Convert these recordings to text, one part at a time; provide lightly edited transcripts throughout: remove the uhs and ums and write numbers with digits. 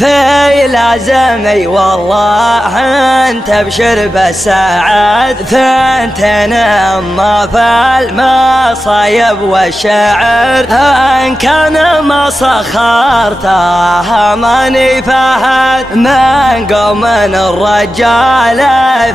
في لازمي والله انت ابشر بالسعد، ثنتين اما في المصايب والشعر، ان كان ما سخرته ماني فهد من قوم الرجال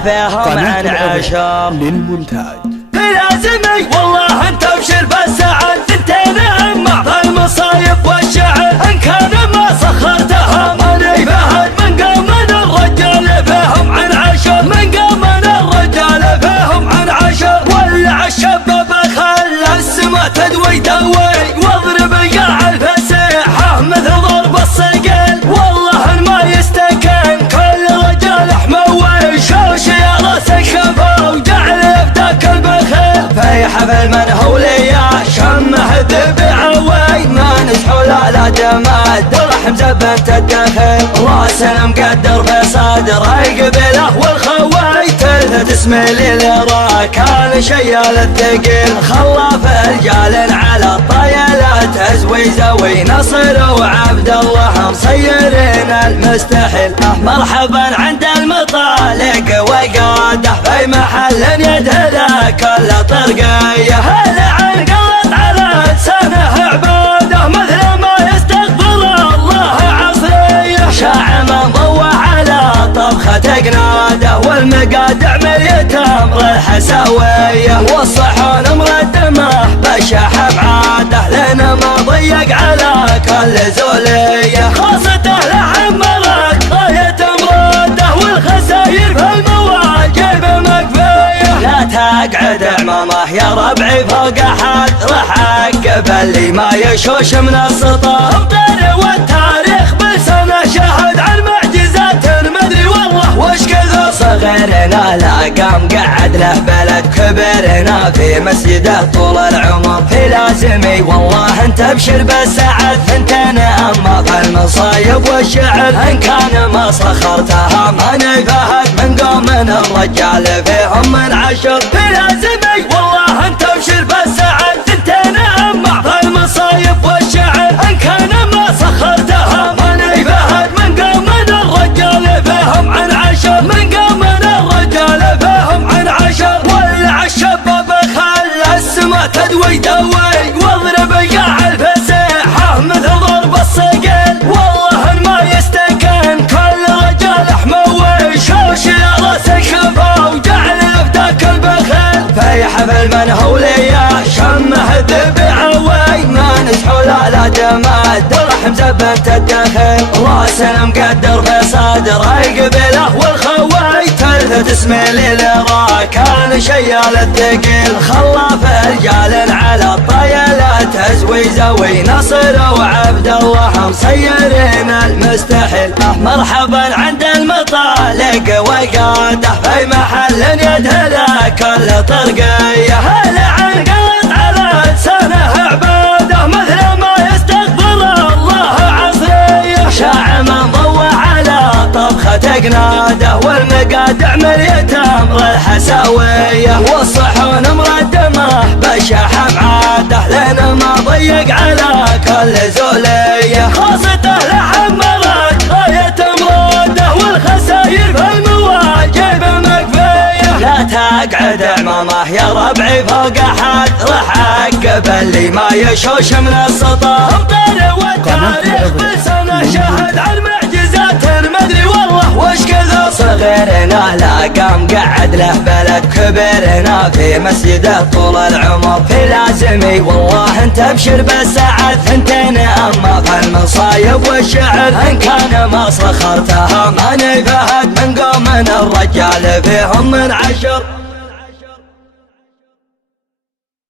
فيهم عن عشر للمونتاج. في لازمي والله انت ابشر بالسعد، ثنتين اما في المصايب والشعر، ان كان ما سخرتها ماني فهد من قوم الرجال فيهم عن عشر، من قوم الرجال فيهم عن عشر. ولع الشباب خلى السما تدوي دوي، واضرب قاع الفسيحة مثل ضرب الصقل، والله ما يستكن كل رجال حموي، شوش يا راس الخفا وجعل يفتك البخيل. في حفل من هوليا شمه ذبعوي، ما نسحول على جماد ورحم زبنت الدخيل، راس مقدر في صدره قبله والخوي، تلثت اسمي للرا كان شيال الثقيل، خلاف رجال على الطيلات ازوي نصر وعبد الله مصيرين المستحيل. مرحبا عند المطالق وقاده في محل يدهله كل طرقيه، هلا عن قلط على لسانه عباده مثل ما يستقبل الله عصريه، شاعم مضوى على طبخة قناده، والمقادع مليت امر الحساويه، والصحون مردمه بالشحم عاده، لنا ما ضيق على كل زوليه، خاصته لحمرت غايه مراده، والخساير في المواجب مكفيه. لا تقعد عمامه يا ربعي فوق احد، راح اقبل اللي ما يشوش من السطح، والتاريخ بلسانه شهد عن معجزات مدري والله وش كثر. صغيرنا لا قام قعد له بلد، كبرنا في مسجده طول العمر. في لازمي والله انت ابشر بالسعد، ثنتين اما في المصايب والشعر، ان كان ما سخرتها ماني فهد من قوم الرجال فيهم من عشر. في لازمي والله انت ابشر بالسعد، ثنتين اما في المصايب والشعر، ان كان ما سخرتها ماني فهد من قوم الرجال فيهم عن عشر، من قوم الرجال فيهم عن عشر. ولع الشباب خلى السما تدوي دوي، واضرب قاع الفسيحة مثل ضرب الصقل، والله ما يستكن كل رجال حموي، شوش يا راس الخفا وجعل يفتك البخيل. في حفل من هوليا شمه ذبعوي، ما نسحول على جماد ورحم زبنت الدخيل، راس مقدر في صدره قبله والخوي، تلثت اسمي للرا كان شيال الثقيل، خلاف رجال على الطيلات ازوي نصر وعبد الله مصيرين المستحيل. مرحبا عند المطالق وقاده في محل يدهله كل طرقيه، هلا عن قلط على لسانه عباده مثل ما يستقبل الله عصريه، شاعم مضوى على طبخة قناده، والمقادع مليت امر الحساويه، والصحون مردمه بالشحم عاده، لنا ما ضيق على كل زوليه، خاصته لحمرت غايه مراده، والخساير في المواجب مكفيه. لا تقعد عمامه يا ربعي فوق احد، راح اقبل اللي ما يشوش من السطح، والتاريخ بلسانه شهد عن معجزات مدري والله وش كثر. صغيرنا لا قام قعد له بلد، كبرنا في مسجده طول العمر. في لازمي والله انت ابشر بالسعد، ثنتين اما في المصايب والشعر، ان كان ما سخرتها ماني فهد من قوم الرجال فيهم من عشر.